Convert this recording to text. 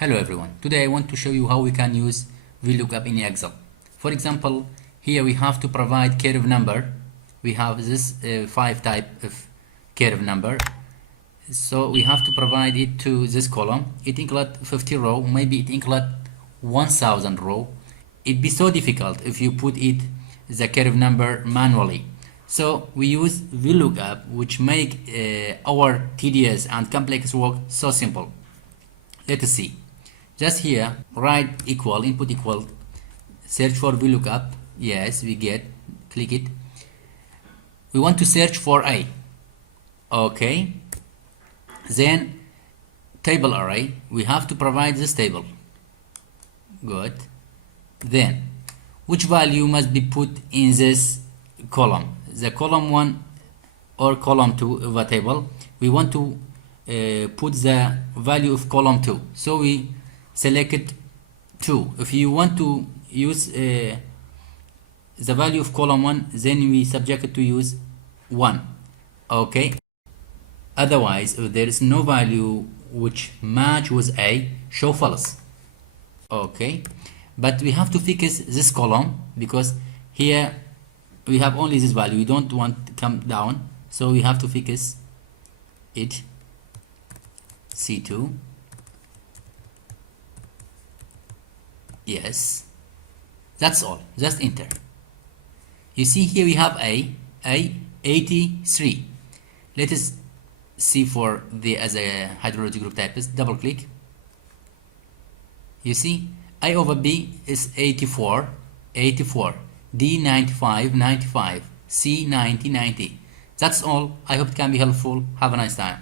Hello everyone, today I want to show you how we can use Vlookup in Excel. For example, here we have to provide curve number. We have this 5 type of curve number. So we have to provide it to this column. It include 50 row, maybe it include 1000 row. It'd be so difficult if you put it the curve number manually. So we use Vlookup, which make our tedious and complex work so simple. Let us see. Just here, write equal, input equal, search for Vlookup. Yes, we get, click it. We want to search for A. Okay. Then table array, we have to provide this table. Good. Then, which value must be put in this column? The column 1 or column 2 of a table. We want to put the value of column 2. So we select 2. If you want to use the value of column 1, then we subject it to use 1. Okay. Otherwise, if there is no value which match with A, show false. Okay. But we have to fix this column because here we have only this value. We don't want to come down. So we have to fix it. C2. Yes. That's all. Just enter. You see here we have A 83. Let us see for the as a hydrology group type is double click. You see A over B is 84, D 95, C 90. That's all. I hope it can be helpful. Have a nice time.